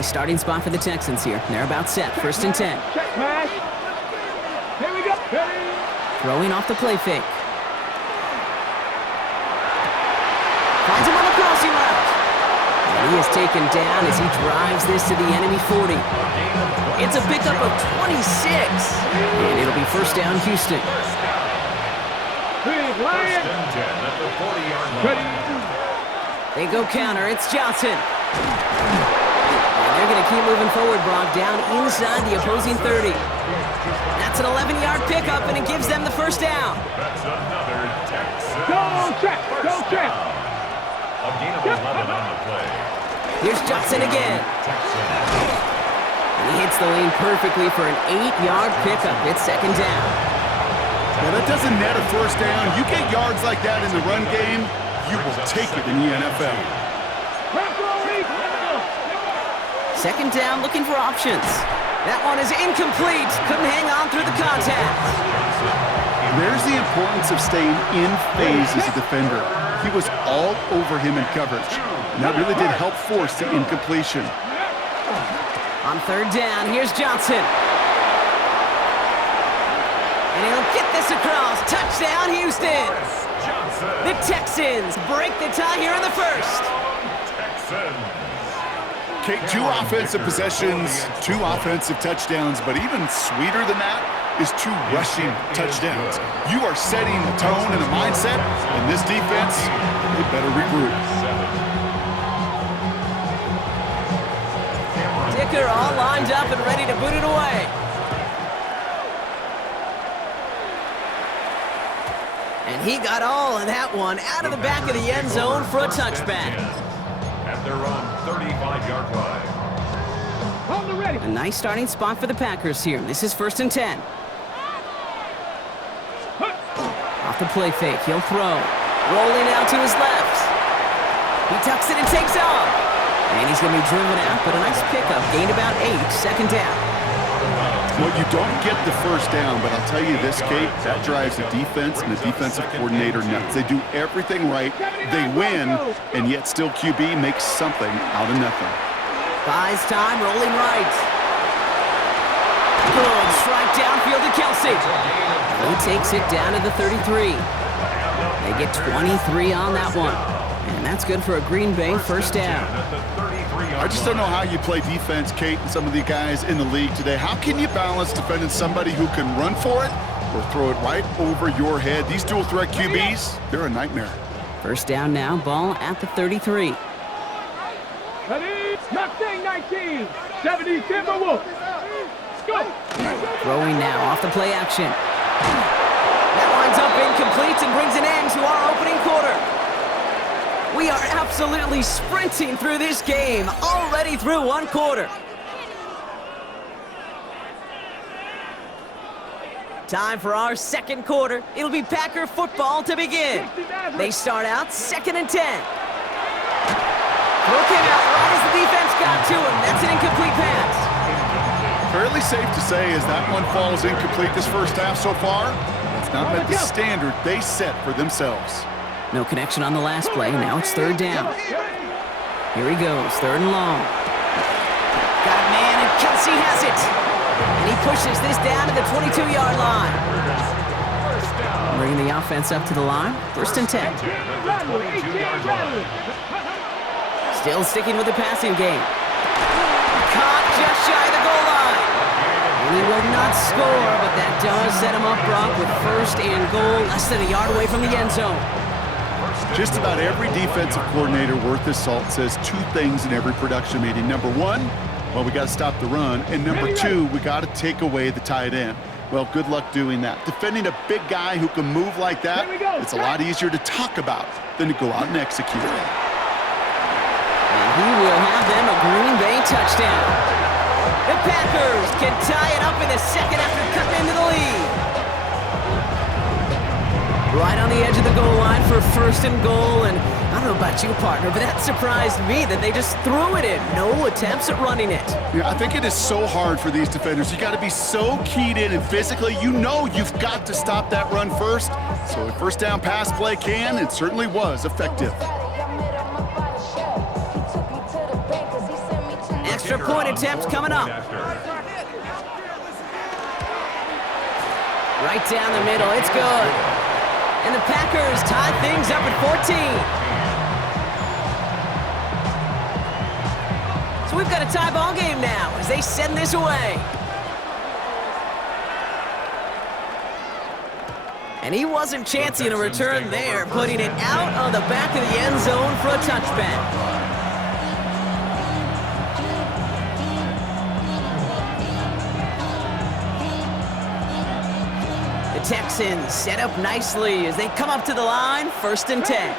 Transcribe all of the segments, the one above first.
Nice starting spot for the Texans here. They're about set. 1st and 10. Check pass. Here we go. Throwing off the play fake. Finds him on the crossing route. And he is taken down as he drives this to the enemy 40. It's a pickup of 26. And it'll be 1st down, Houston. They go counter. It's Johnson. And they're going to keep moving forward, Brock, down inside the opposing 30. That's an 11-yard pickup, and it gives them the 1st down. That's another Texas. Go check. Go check. A gain of 11 on the play. Here's Johnson again. And he hits the lane perfectly for an 8-yard pickup. It's 2nd down. Well, that doesn't net a 1st down. You get yards like that in the run game, you will take it in the NFL. 2nd down, looking for options. That one is incomplete. Couldn't hang on through the contact. There's the importance of staying in phase as a defender. He was all over him in coverage. And that really did help force the incompletion. On 3rd down, here's Johnson. And he'll get this across. Touchdown, Houston. The Texans break the tie here in the 1st. Okay, 2 offensive possessions, 2 offensive touchdowns, but even sweeter than that is 2 rushing touchdowns. You are setting the tone and the mindset, and this defense, they better regroup. Dicker all lined up and ready to boot it away. And he got all of that one out of the back of the end zone for a touchback. At their own 35-yard line. A nice starting spot for the Packers here. This is 1st and 10. Off the play fake, he'll throw. Rolling out to his left. He tucks it and takes off. And he's going to be driven out, but a nice pickup. Gained about 8, 2nd down. Well, you don't get the 1st down, but I'll tell you this, Kate, that drives the defense and the defensive coordinator nuts. They do everything right, they win, and yet still QB makes something out of nothing. Buys time, rolling right. Good strike downfield to Kelsey. He takes it down to the 33. They get 23 on that one. And that's good for a Green Bay 1st down. I just don't know how you play defense, Kate, and some of the guys in the league today. How can you balance defending somebody who can run for it or throw it right over your head? These dual threat QBs, they're a nightmare. 1st down now, ball at the 33. Mustang 19, 70 Timberwolves. Go. Throwing now off the play action. That winds up incomplete and brings an end to our opening quarter. We are absolutely sprinting through this game, already through 1 quarter. Time for our 2nd quarter. It'll be Packer football to begin. They start out 2nd and 10. Throw came out right as the defense got to him. That's an incomplete pass. Fairly safe to say as that one falls incomplete this 1st half so far, it's not met the standard they set for themselves. No connection on the last play. Now it's 3rd down. Here he goes, 3rd and long. Got a man, and Kelsey has it. And he pushes this down to the 22-yard line. Bringing the offense up to the line. 1st and 10. Still sticking with the passing game. Caught just shy of the goal line. And he will not score, but that does set him up, Brock, with 1st and goal, less than a yard away from the end zone. Just about every defensive coordinator worth his salt says 2 things in every production meeting. Number 1, well, we got to stop the run. And number 2, we got to take away the tight end. Well, good luck doing that. Defending a big guy who can move like that, it's a lot easier to talk about than to go out and execute. And he will have them a Green Bay touchdown. The Packers can tie it up in the 2nd after cutting into the lead. Right on the edge of the goal line for 1st and goal, and I don't know about you, partner, but that surprised me that they just threw it in. No attempts at running it. Yeah, I think it is so hard for these defenders. You got to be so keyed in, and physically, you know you've got to stop that run first. So a 1st down pass play can, and certainly was effective. extra point attempt coming up. Right down the middle, it's good. And the Packers tie things up at 14. So we've got a tie ball game now as they send this away. And he wasn't chancing a return there, putting it out on the back of the end zone for a touchback. The Texans set up nicely as they come up to the line, 1st and 10.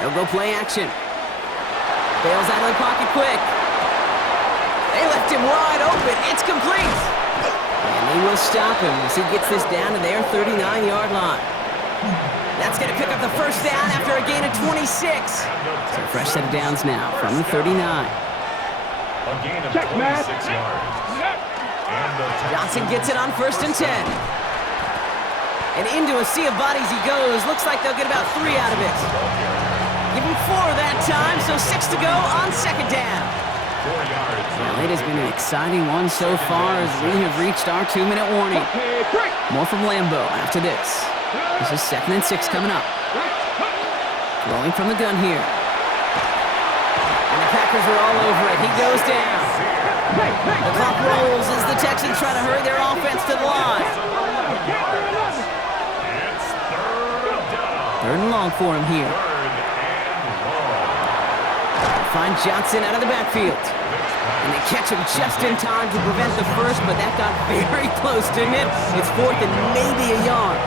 They'll go play action. Bails out of the pocket quick. They left him wide open. It's complete. And they will stop him as he gets this down to their 39-yard line. That's going to pick up the first down after a gain of 26. So a fresh set of downs now from the 39. A gain of 26 yards. Johnson gets it on 1st and 10. And into a sea of bodies he goes. Looks like they'll get about 3 out of it. Give him 4 that time, so 6 to go on 2nd down. 4 yards. Well, it has been an exciting one so far as we have reached our 2-minute warning. More from Lambeau after this. This is 2nd and 6 coming up. Throwing from the gun here. And the Packers are all over it. He goes down. The clock rolls as the Texans try to hurry their offense to the line. It's 3rd down. 3rd and long for him here. Find Johnson out of the backfield. And they catch him just in time to prevent the first, but that got very close, didn't it? It's 4th and maybe a yard.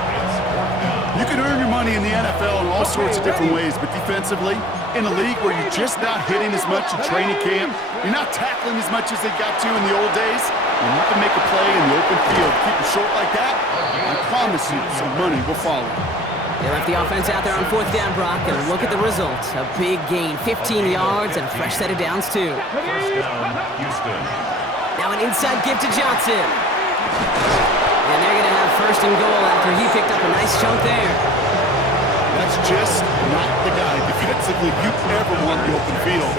You can earn your money in the NFL in all sorts of different ways, but defensively, in a league where you're just not hitting as much in training camp, you're not tackling as much as they got to in the old days, and you can make a play in the open field. Keep it short like that, I promise you some money will follow. They left the offense out there on 4th down, Brock, and look at the result. A big gain, 15 yards, and a fresh set of downs, too. 1st down, Houston. Now an inside give to Johnson. And they're going to have 1st and goal after he picked up a nice chunk there. That's just not the guy defensively you ever want the open field.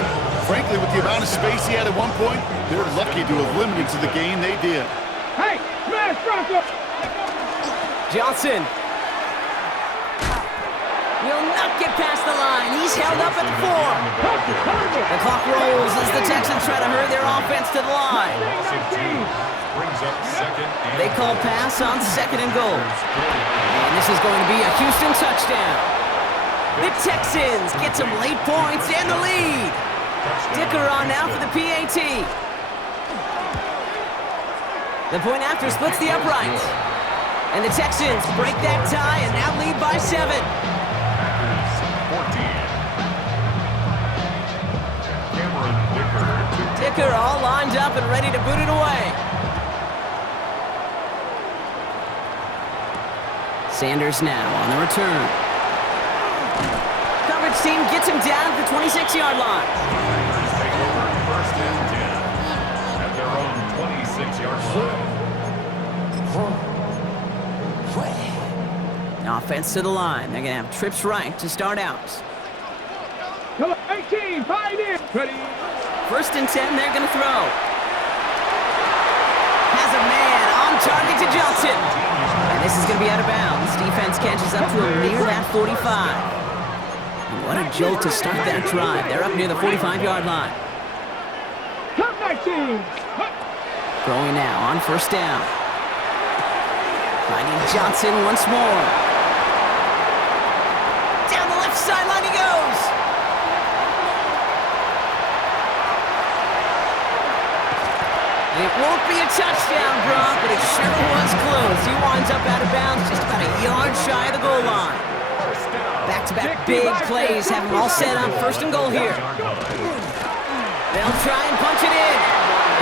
Frankly, with the amount of space he had at one point, they're lucky to have limited to the game they did. Hey, smash Bronco! Johnson will not get past the line. He's held up at the 4. The clock rolls as the Texans try to hurry their offense to the line. Brings up 2nd and They call pass on 2nd and goal. And this is going to be a Houston touchdown. The Texans get some late points and the lead. Dicker on now for the PAT. The point after splits the upright. And the Texans break that tie and now lead by 7. 14. Cameron Dicker all lined up and ready to boot it away. Sanders now on the return. Coverage team gets him down at the 26-yard line. Packers take over 1st and 10 at their own 26-yard line. Offense to the line. They're going to have trips right to start out. Come on, 18, fight in. Ready. 1st and 10, they're going to throw. Has a man on target to Johnson. And this is going to be out of bounds. Defense catches up to him near that 45. And what a jolt to start that drive. They're up near the 45-yard line. Come 19. Throwing now on 1st down. Finding Johnson once more. Down the left sideline he goes. It won't be a touchdown, Brock, but it sure was close. He winds up out of bounds just about a yard shy of the goal line. Back-to-back big plays have them all set up. 1st and goal here. They'll try and punch it in.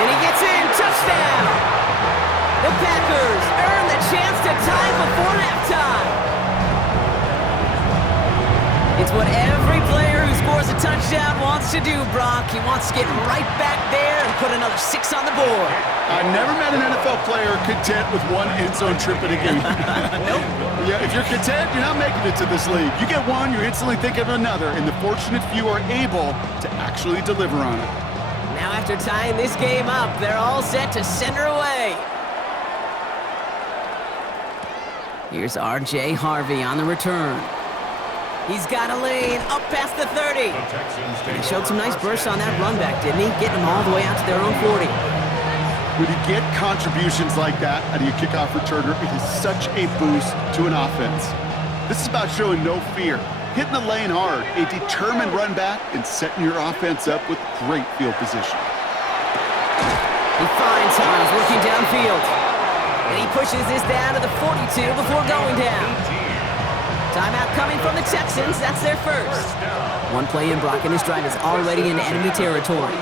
And he gets in. Touchdown. The Packers earn the chance to tie before halftime. It's what every player who scores a touchdown wants to do, Brock. He wants to get right back there and put another 6 on the board. I never met an NFL player content with one end zone trip in a game. Nope. Yeah, if If you're content, you're not making it to this league. You get one, you're instantly thinking of another, and the fortunate few are able to actually deliver on it. Now after tying this game up, they're all set to send her away. Here's R.J. Harvey on the return. He's got a lane up past the 30. And he showed some nice bursts on that run back, didn't he? Getting them all the way out to their own 40. When you get contributions like that out of your kickoff returner, it is such a boost to an offense. This is about showing no fear, hitting the lane hard, a determined run back, and setting your offense up with great field position. He finds Hines working downfield. And he pushes this down to the 42 before going down. Timeout coming from the Texans. That's their first. One play in, Brock, and this drive is already into enemy territory.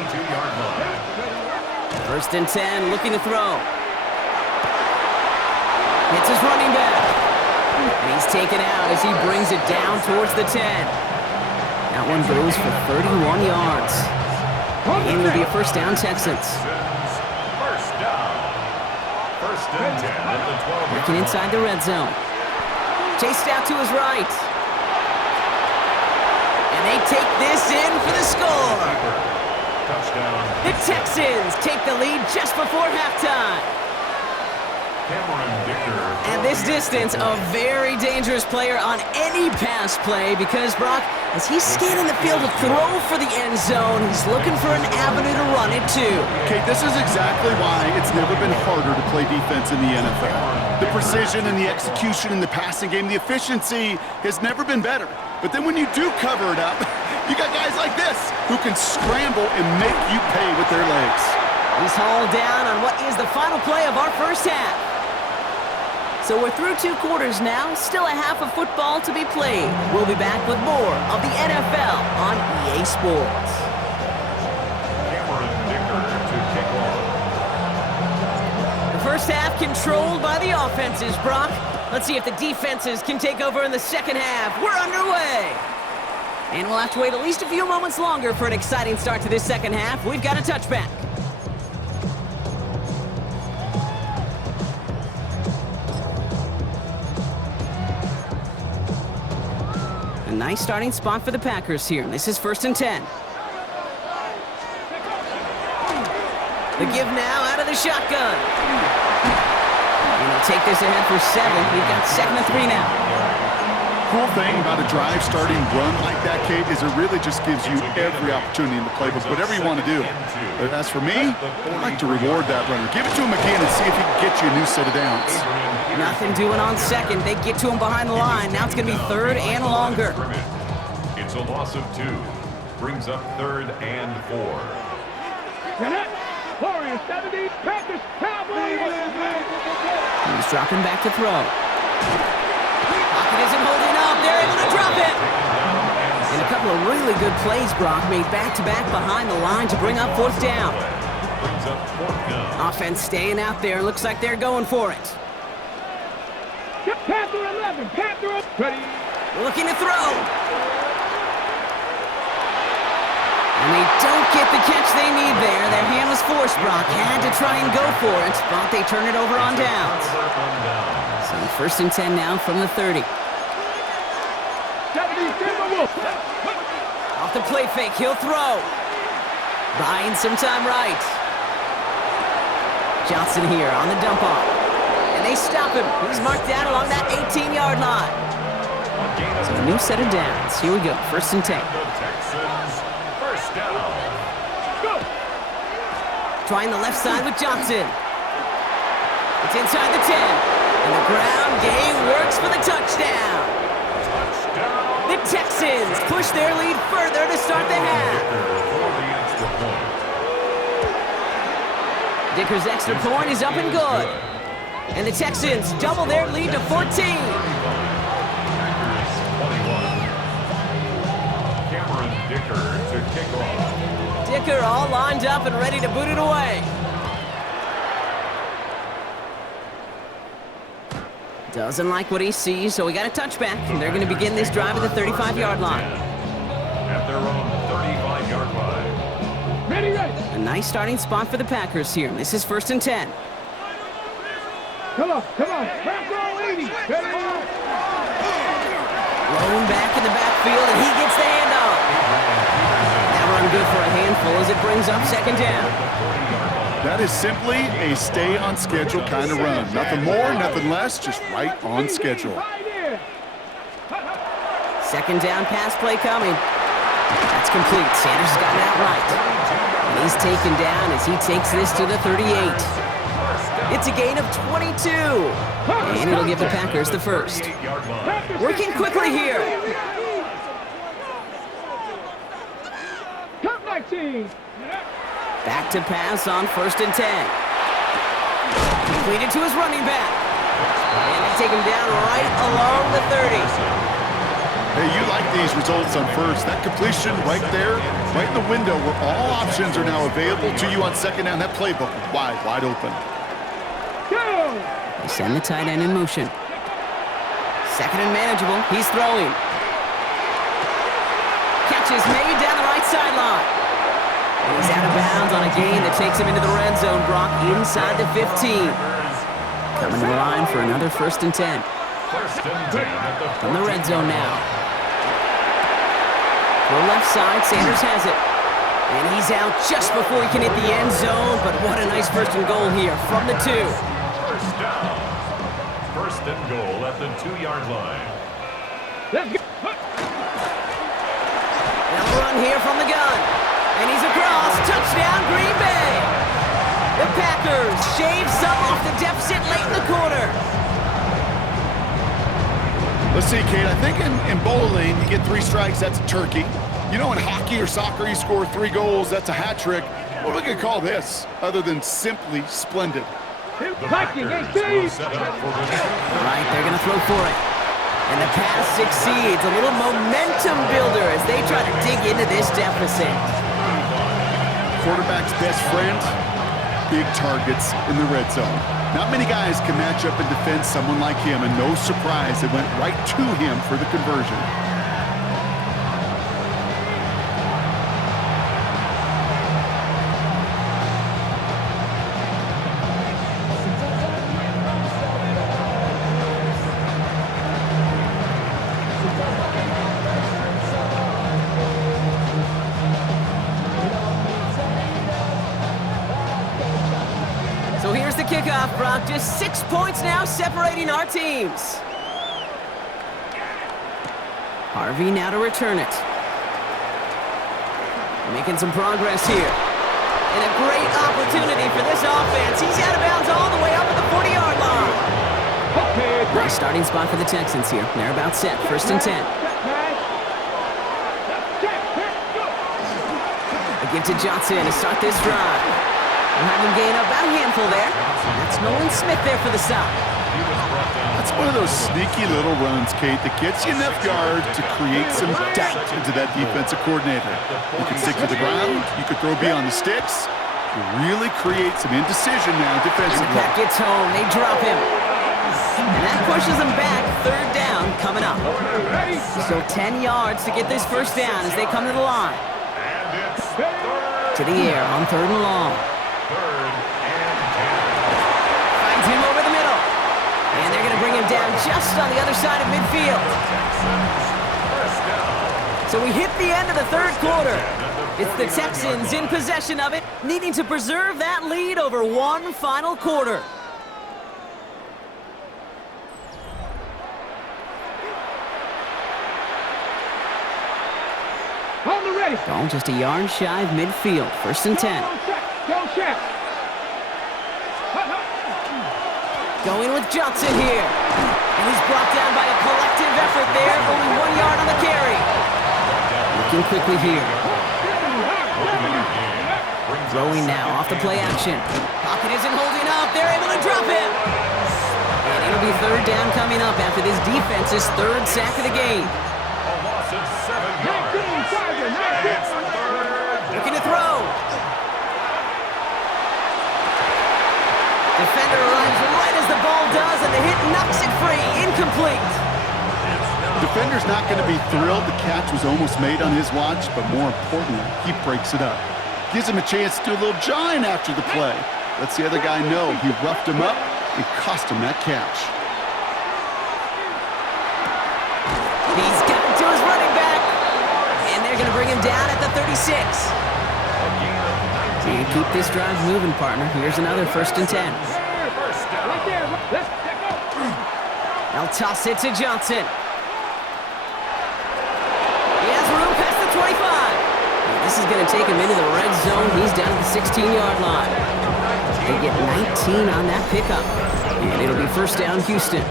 1st and 10, looking to throw. Hits his running back. And he's taken out as he brings it down towards the 10. That one goes for 31 yards. And it'll be a first down, Texans. First down. 1st and 10 at the 12. Working inside the red zone. Chased out to his right. And they take this in for the score. Touchdown. The Texans take the lead just before halftime. And this distance, a very dangerous player on any pass play because, Brock, as he's scanning the field to throw for the end zone, he's looking for an avenue to run it too. Okay, this is exactly why it's never been harder to play defense in the NFL. The precision and the execution in the passing game, the efficiency has never been better. But then when you do cover it up, you got guys like this who can scramble and make you pay with their legs. He's hauled down on what is the final play of our first half. So we're through 2 quarters now, still a half of football to be played. We'll be back with more of the NFL on EA Sports. The first half controlled by the offenses, Brock. Let's see if the defenses can take over in the second half. We're underway. And we'll have to wait at least a few moments longer for an exciting start to this second half. We've got a touchback. A nice starting spot for the Packers here. This is 1st and 10. The give now out of the shotgun. And they'll take this ahead for 7. We've got 2nd and 3 now. Cool thing about a drive starting run like that, Kate, is it really just gives you every opportunity in the playbook, whatever you want to do. But as for me, I like to reward that runner. Give it to him again and see if he can get you a new set of downs. Nothing doing on 2nd. They get to him behind the line. Now it's going to be 3rd and longer. It's a loss of 2. Brings up 3rd and 4. Warriors 70, Panthers, Cowboys. He's dropping back to throw. Pocket isn't holding up. They're able to drop it. And a couple of really good plays, Brock, made back-to-back behind the line to bring up 4th down. Brings up 4th down. Offense staying out there. Looks like they're going for it. Panther 11, Panther ready. Looking to throw. And they don't get the catch they need there. Their hand was forced, Brock. Had to try and go for it, but they turn it over on downs. So 1st and 10 now from the 30. Off the play fake, he'll throw. Buying some time right. Johnson here on the dump off. And they stop him. He's marked down along that 18-yard line. So a new set of downs. Here we go, 1st and 10. First down. Trying the left side with Johnson. It's inside the 10. And the ground game works for the touchdown. The Texans push their lead further to start the half. Dicker's extra point is up and good. And the Texans double their lead to 14. Dicker to kick off. Dicker all lined up and ready to boot it away. Doesn't like what he sees, so we got a touchback. And they're going to begin this drive at the 35-yard line. At their own 35-yard line. Ready, ready. A nice starting spot for the Packers here. This is 1st and 10. Come on. Back row 80. Ready. back in the backfield, and he gets the handoff. That run good for a handful as it brings up second down. That is simply a stay-on-schedule kind of run. Nothing more, nothing less, just right on schedule. Second down pass play coming. That's complete. Sanders has gotten out right. And he's taken down as he takes this to the 38. It's a gain of 22. And it'll give the Packers the first. Working quickly here. Back to pass on 1st and 10. Completed to his running back. And they take him down right along the 30. Hey, you like these results on first. That completion right there, right in the window where all options are now available to you on second down. That playbook wide open. They send the tight end in motion. Second and manageable. He's throwing. Catch is made down the right sideline. And he's out of bounds on a gain that takes him into the red zone, Brock, inside the 15. Coming to the line for another 1st and 10. From the red zone now. To the left side, Sanders has it. And he's out just before he can hit the end zone, but what a nice 1st and goal here from the 2. First down. 1st and goal at the 2-yard line. Now a run here from the gun. And he's across. Touchdown, Green Bay. The Packers shave some off the deficit late in the quarter. Let's see, Kate, I think in bowling, you get 3 strikes, that's a turkey. You know, in hockey or soccer, you score 3 goals, that's a hat trick. What are we going to call this, other than simply splendid? Right, they're going to throw for it. And the pass succeeds. A little momentum builder as they try to dig into this deficit. Quarterback's best friend, big targets in the red zone. Not many guys can match up and defend someone like him, and no surprise, it went right to him for the conversion. So here's the kickoff, Brock. Just 6 points now separating our teams. Harvey now to return it. Making some progress here. And a great opportunity for this offense. He's out of bounds all the way up at the 40-yard line. Nice starting spot for the Texans here. They're about set. 1st and 10. A give to Johnson to start this drive. We'll have him gain about a handful there. That's Nolan Smith there for the stop. That's one of those sneaky little runs, Kate, that gets you enough yards to create some doubt into that defensive coordinator. You can stick to the ground. You could throw beyond the sticks. You really create some indecision now defensively. And the Pack gets home. They drop him. And that pushes them back. 3rd down coming up. Still 10 yards to get this 1st down as they come to the line. To the air on 3rd and long. Finds him over the middle. And they're going to bring him down just on the other side of midfield. So we hit the end of the 3rd quarter. It's the Texans in possession of it, needing to preserve that lead over one final quarter. Ball just a yard shy of midfield. 1st and 10. Going with Johnson here. And he's brought down by a collective effort there. Only 1 yard on the carry. Looking quickly here. Throwing now off the play action. Pocket isn't holding up. They're able to drop him. And it'll be 3rd down coming up after this defense's 3rd sack of the game. Looking to throw. Defender arrives right as the ball does, and the hit knocks it free. Incomplete. Defender's not going to be thrilled the catch was almost made on his watch, but more importantly, he breaks it up. Gives him a chance to do a little jawing after the play. Lets the other guy know he roughed him up and cost him that catch. He's got it to his going to bring him down at the 36. And keep this drive moving, partner. Here's another 1st and 10. They'll toss it to Johnson. He has room past the 25. And this is going to take him into the red zone. He's down at the 16-yard line. They get 19 on that pickup. And it'll be 1st down, Houston.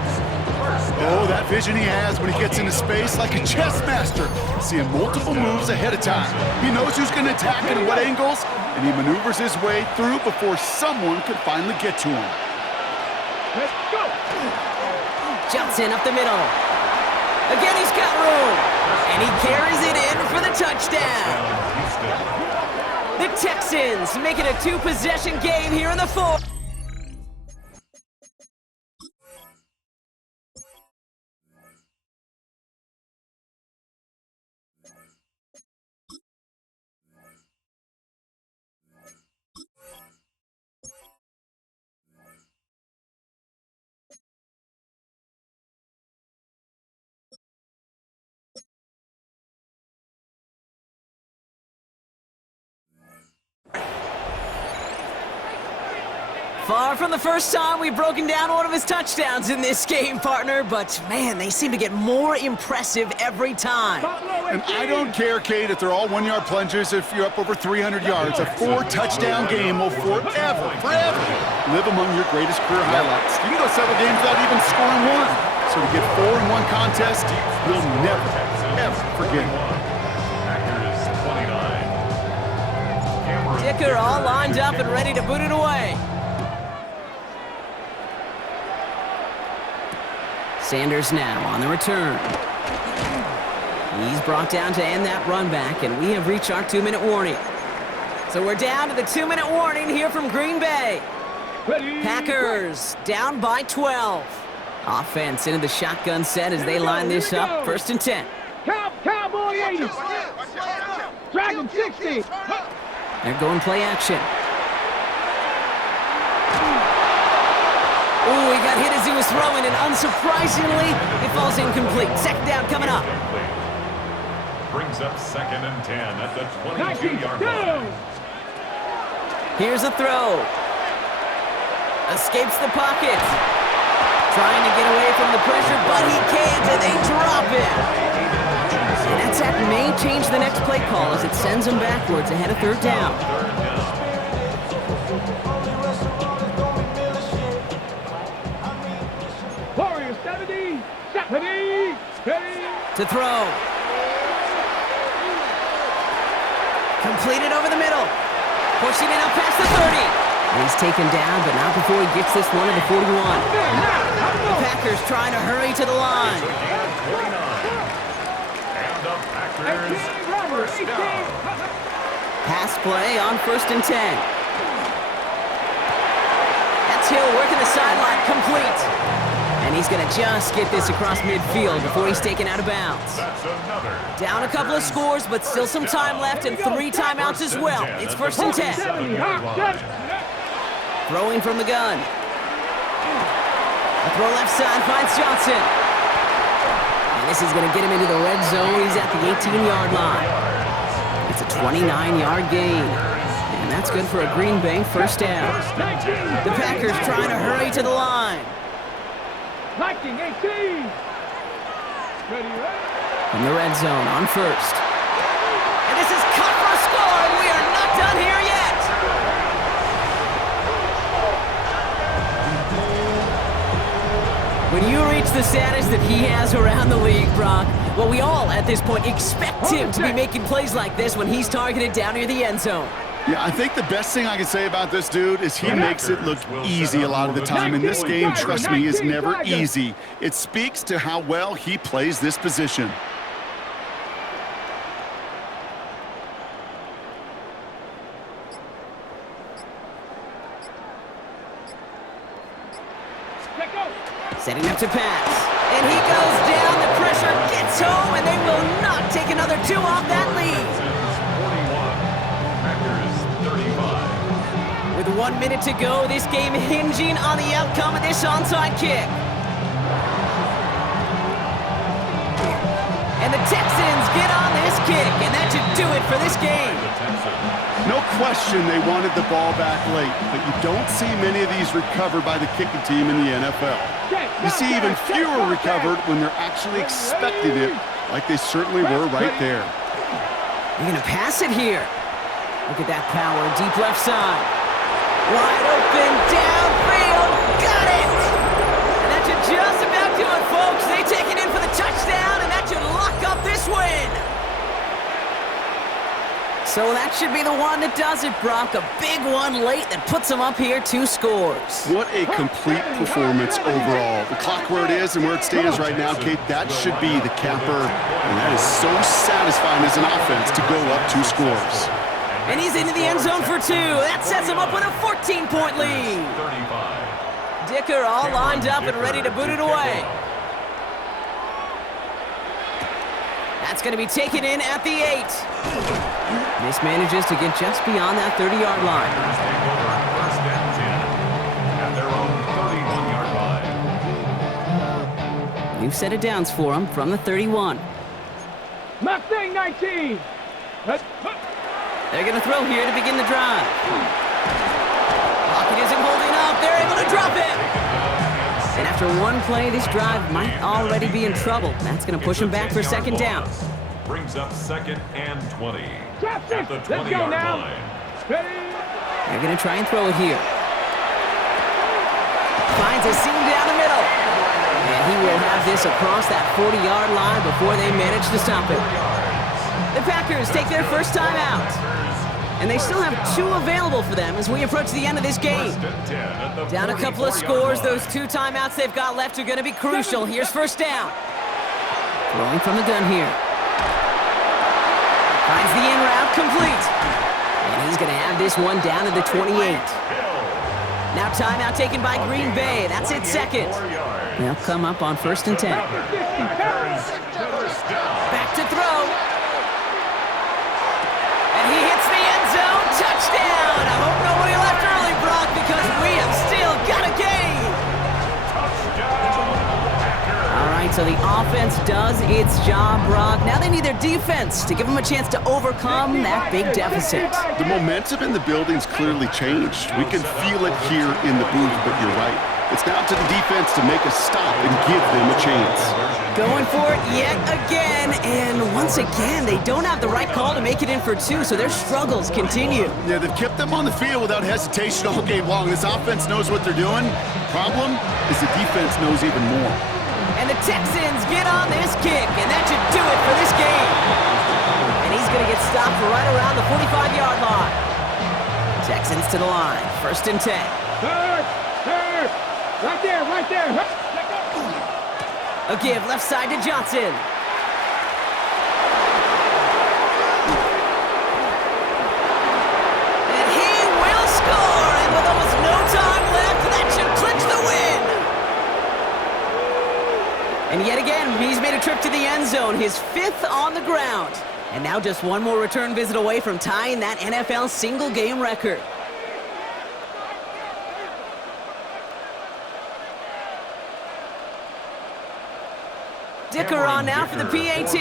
Oh, that vision he has when he gets into space like a chess master, seeing multiple moves ahead of time. He knows who's going to attack and at what angles, and he maneuvers his way through before someone can finally get to him. Let's go. Johnson up the middle. Again, he's got room. And he carries it in for the touchdown. The Texans make it a 2-possession game here in the 4th. Far from the first time we've broken down one of his touchdowns in this game, partner, but man, they seem to get more impressive every time. And I don't care, Kate, if they're all 1-yard plungers, if you're up over 300 yards. A 4-touchdown game will forever live among your greatest career highlights. You can go several games without even scoring one. So to get 4 in one contest, you'll never, ever forget it. Dicker all lined up and ready to boot it away. Sanders now on the return. He's brought down to end that run back, and we have reached our 2-minute warning. So we're down to the 2-minute warning here from Green Bay. Packers down by 12. Offense into the shotgun set as they line this up. 1st and 10. Cowboy 80. Dragon 60. They're going play action. Ooh, he got hit as he was throwing, and unsurprisingly, it falls incomplete. 2nd down coming up. Brings up 2nd and 10 at the 22-yard line. Here's a throw. Escapes the pocket. Trying to get away from the pressure, but he can't, and they drop it. And that sack may change the next play call as it sends him backwards ahead of 3rd down. Warriors 70. To throw. Completed over the middle. Pushing it up past the 30. And he's taken down, but not before he gets this one to the 41. The Packers trying to hurry to the line. And the Packers first down. Pass play on 1st and 10. That's Hill working the sideline, complete. And he's going to just get this across midfield before he's taken out of bounds. That's another. Down a couple of scores, but still some time left and 3 timeouts as well. It's 1st and 10. Throwing from the gun. A throw left side finds Johnson. And this is going to get him into the red zone. He's at the 18-yard line. It's a 29-yard gain. And that's good for a Green Bay 1st down. The Packers trying to hurry to the line. Viking 18. Ready. In the red zone on 1st. And this is cut for a score, and we are not done here yet. When you reach the status that he has around the league, Brock, well, we all at this point expect him to be making plays like this when he's targeted down near the end zone. Yeah, I think the best thing I can say about this dude is he makes it look easy a lot of the time. And this game, trust me, is never easy. It speaks to how well he plays this position. Setting up to pass. And he goes down. The pressure gets home, and they will not take another 2 off that lead. 41. Packers 35. With 1 minute to go, this game hinging on the outcome of this onside kick. And the Texans get on this kick, and that that should do it for this game. No question they wanted the ball back late, but you don't see many of these recovered by the kicking team in the NFL. You see even fewer recovered when they're actually expecting it, like they certainly were right there. They're going to pass it here. Look at that power, deep left side. Wide open, downfield, got it! And that should just about do it, folks. They take it in for the touchdown, and that should lock up this win. So that should be the one that does it, Brock. A big one late that puts them up here 2 scores. What a complete performance overall. The clock where it is and where it stands right now, Kate, that should be the capper. And that is so satisfying as an offense to go up 2 scores. And he's into the end zone for 2. That sets him up with a 14-point lead. Dicker all lined up and ready to boot it away. That's going to be taken in at the 8. Mismanages to get just beyond that 30-yard line. First and 10 at their own 31-yard line. New set of downs for him from the 31. Mustang 19. They're going to throw here to begin the drive. Pocket isn't holding up. They're able to drop it. And after one play, this drive might already be in trouble. That's going to push him back for second down. Brings up 2nd and 20 Drop at the it. Let's go 20-yard now. line. They're going to try and throw it here. Finds a seam down the middle. And he will have this across that 40-yard line before they manage to stop it. The Packers take their first time out. And they still have 2 available for them as we approach the end of this game. Down a couple of scores. Those 2 timeouts they've got left are going to be crucial. Here's first down. Throwing from the gun here. Finds the in route complete. And he's going to have this one down to the 28. Now timeout taken by Green Bay. That's it, second. They'll come up on 1st and 10. Back to throw. And he hits the end zone. Touchdown! I hope nobody left early, Brock, because we have still got a game. All right, so the offense does its job, Brock. Now they need their defense to give them a chance to overcome that big deficit. The momentum in the building's clearly changed. We can feel it here in the booth, but you're right. It's down to the defense to make a stop and give them a chance. Going for it yet again, and once again, they don't have the right call to make it in for 2, so their struggles continue. Yeah, they've kept them on the field without hesitation all game long. This offense knows what they're doing. The problem is the defense knows even more. And the Texans get on this kick, and that should do it for this game. And he's going to get stopped right around the 45-yard line. Texans to the line, 1st and 10. Third. Right there. A give left side to Johnson. And he will score, and with almost no time left, that should clinch the win. And yet again, he's made a trip to the end zone, his 5th on the ground. And now just one more return visit away from tying that NFL single-game record. Dicker on now for the PAT.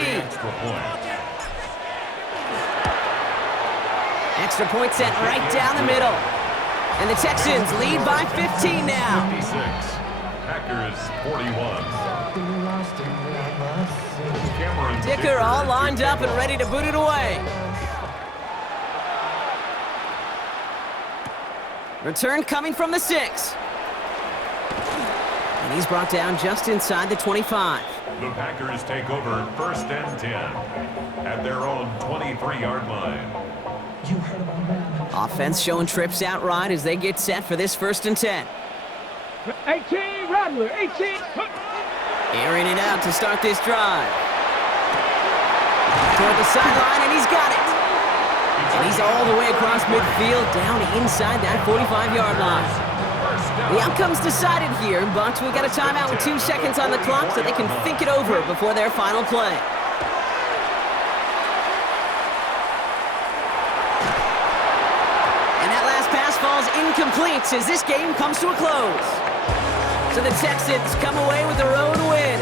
Extra point set right down the middle. And the Texans lead by 15 now. 56. Packers 41. Dicker all lined up and ready to boot it away. Return coming from the 6. And he's brought down just inside the 25. The Packers take over 1st and 10 at their own 23-yard line. Offense showing trips out right as they get set for this 1st and 10. 18, Rattler, 18. Airing it out to start this drive. Toward the sideline, and he's got it. And he's all the way across midfield, down inside that 45-yard line. The outcome's decided here, but we've got a timeout with 2 seconds on the clock so they can think it over before their final play. And that last pass falls incomplete as this game comes to a close. So the Texans come away with their own win.